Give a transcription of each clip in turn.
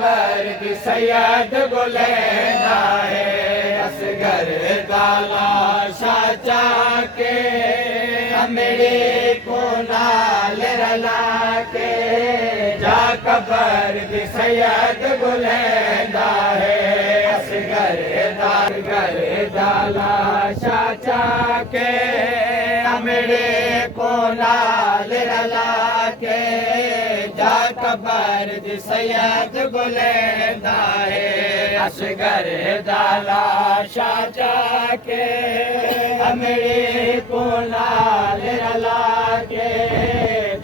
कबर दी सैयद बुलंदा है असगर दाला शाचा के अमड़े को नाल रला के जा कबर दी सैयद बुलंदा है असगर दाला शाचा के अमड़े को नाल रला के जा कबर दी सैयद बुलंदा है असगर दाला शाचा के अमड़े को नाल रला के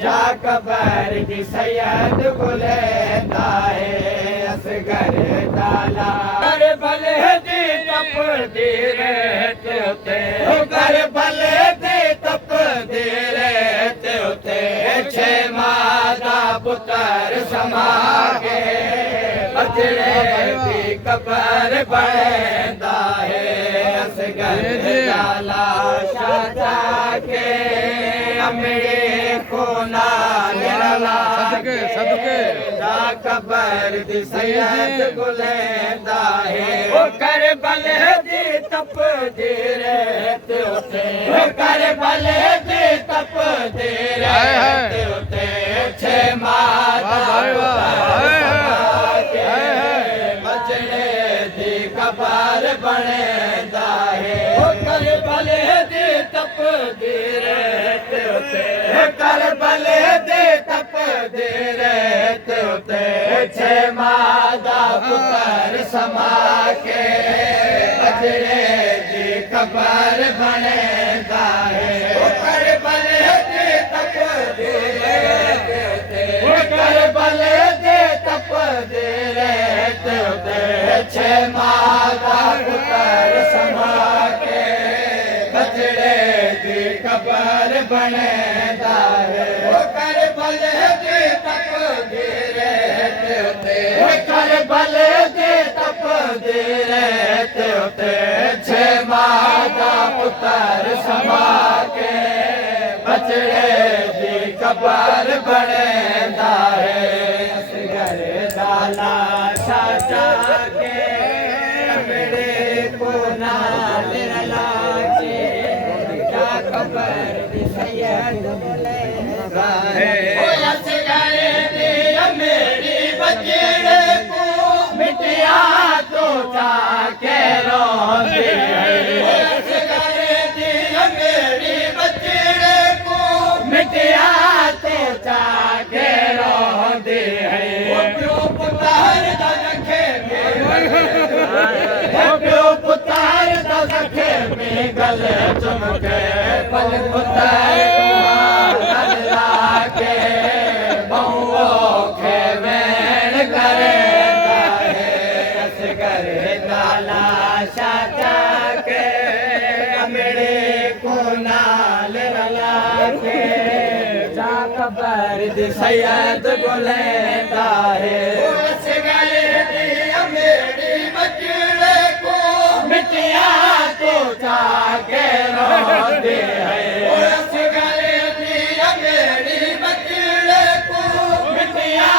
जा कबर दी सैयद बुलंदा है असगर दाला कर भले दी तप दी रहते होते कर भले दी तप दी रहते होते छे मादा पुत्र समा के बजड़े दी कबर बनदा है असगर दाला शाचा के अमड़े को नाल रला के जा कबर दी सैयद बुलंदा है ओ कर भले दी तप दी रहते होते कर भले दी तप दी रहते होते छे माता बजड़े दी कबर बनदा है ओ कर भले दी तप दी रहते होते कर भले दी तप दी रहते होते छे मादा पुत्र समा के बजड़े दी कबर बनदा है ओ कर भले दी तप दी रहते होते कर भले दी तप दी रहते होते छे मादा पुत्र समा के बजड़े दी कबर बनदा है ओ कर भले दी तप दी रहते होते कर भले दी तप दी रहते होते छे मादा पुत्र समा के बजड़े दी कबर बनदा है असगर दाला शाचा के अमड़े को नाल रला के जा कबर दी सैयद बुलंदा है ओ असगर दी अमड़ी बजड़े को मिटिया तो जाके रोंदे असगर दी अमड़ी बजड़े को मिटिया तो जाके रोंदे है ओ प्यो पुतार दा रखे प्यो पुतार दा रखे में गले चमके पल पुतार ला के बहुओ के मैन करे असगर दाला शाचा के अमड़े को नाल रला के जा कबर दी सैयद बुलंदा है असगर दी अमड़ी बजड़े को मिटिया तो जाके रोंदे है असगर दी अमड़ी बजड़े को मिटिया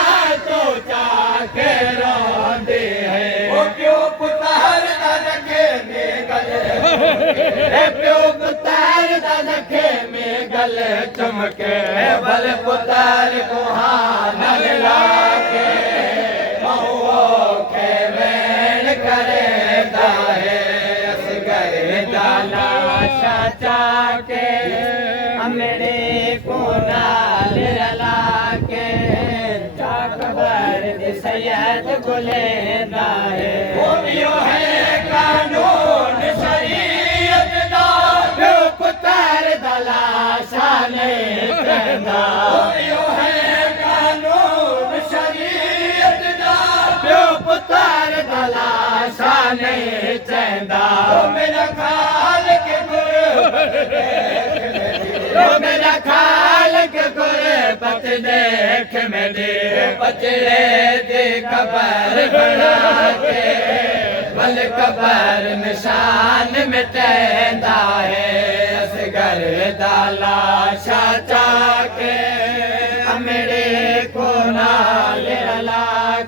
तो जाके रोंदे है ओ प्यो पुतार दा रखे में गले प्यो पुतार दा रखे में गले चमके बल पुतार को हाथ लगा के बहुओं के मैन करेदा है असगर दाला शाचा के अमड़े को नाल रला के जा कबर दी सैयद बुलंदा है ओ यो है कानून शरीयत दा प्यो पुतार दाला शाने तंदा ओ यो है कानून शरीयत दा प्यो पुतार दाला शाने चंदा ओ मेरा खालिक मेरा खालिक गुरबत देख मेरे बजड़े दी कबर बना के बल कबर निशान मिटेंदा है असगर दाला शाचा के अमड़े को नाल रला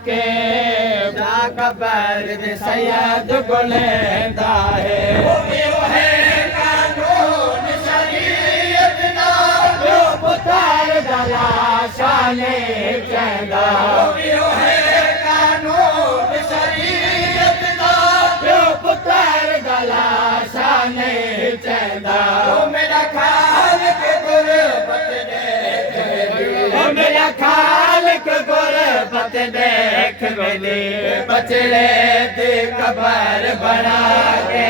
के कबर दे सैयद गुलेंदा है कानून शरीयत दा जो पुतार दला शाने चंदा कानून शरीयत दा जो पुतार दला शाने चंदा मेरा खालिक गुरबत देख मेरा खालिक गुरबत देख मेरी बचड़े दी कबर बना के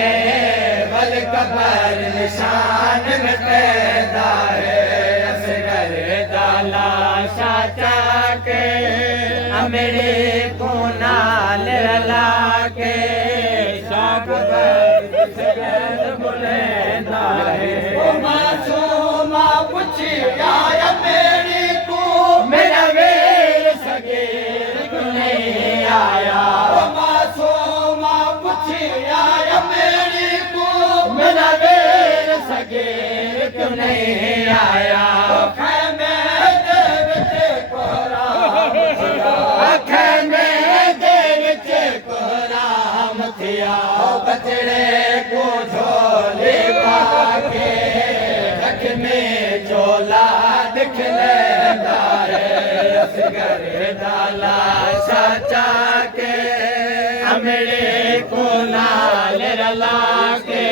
बल कबर निशान मिटेदा है असगर दाला शाचा के मेरे को नाल रला के शाकबर सगद बुलेंदा है ओ मासूमा पूछी आया मेरी को मेरा वीर सगीर क्यों नहीं आया ओ मासूमा पूछी आया मेरी को मेरा वीर सगीर क्यों नहीं आया खैमे दे विच कोहराम थिया बचड़े को झोले पाके रख में झोला दिख लेंदा है असगर दाला साचा के अमड़े को नाल रला के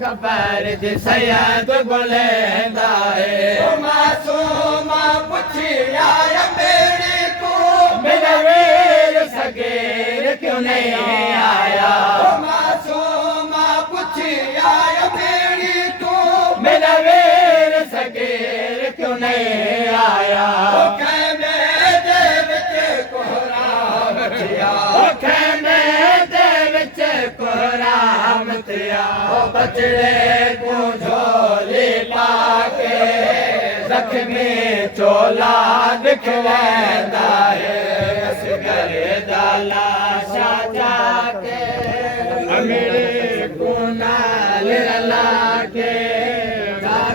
खबर दी सैयद गुलेंदा है मासूमा पूछी आया मेरे को मेरा वीर सगीर क्यों नहीं आया मासूमा पूछी आया मेरी को मेरा वीर सगीर क्यों नहीं आया खैमे दे विच कोहराम थिया खैमे दे विच कोहराम थिया बचड़े को झोली पाके जख्मी चोला दिखवांदा है असगर दाला शाचा के मेरे को नाल रला के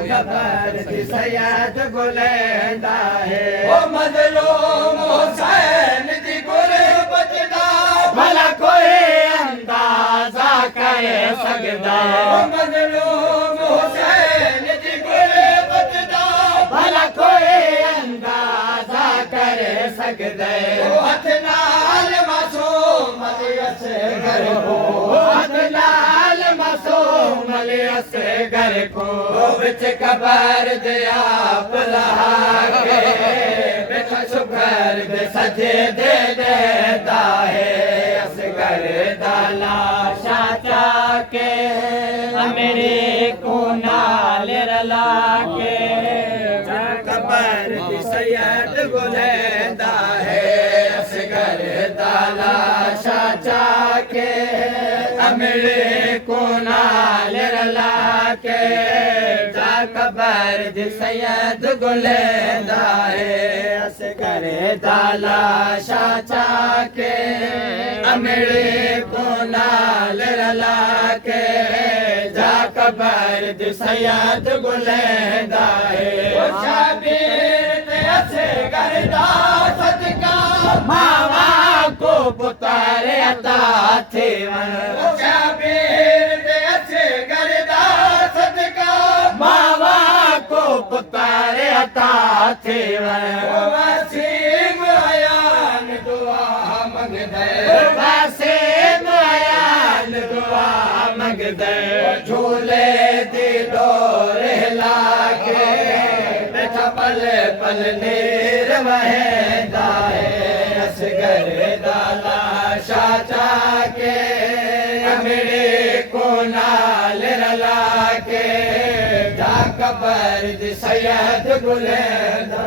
खबर दी सैयद गुलेंदा है ओ मजलूम हुसैन दी गुरबत दा भला कोई अंदाजा कर सकदा ओ मजलूम हुसैन दी गुरबत दा भला कोई अंदाजा कर सकदे हथ नाल मासूम असगर को हथ नाल मासूम असगर को विच कबर दे आप लहा के बेटा शुक्र दे सजे दे देता है असगर दाला शाचा के मेरे को नाल रला के कबर दी सैयद गुलेंदा है असगर दाला शाचा के मेरे को नाल रला के कबर दी सैयद गुलेंदा है असगर दाला शाचा के मेरे को नाल रला के कबर दी सैयद गुलेंदा है शाबीर ते असगर दा सदका मावा को पुतार अता थे शाबीर ते असगर दा सदका मावा को पुतार अता थे वसीम अयान दुआ मंगदे वसीम अयान दुआ मंगदे झूले दी डोर हिला के बैठा पल पल नीर वहेंदा है असगर दाला शाचा के मेरे को नाल रला के कबर दी सैयद गुलेंदा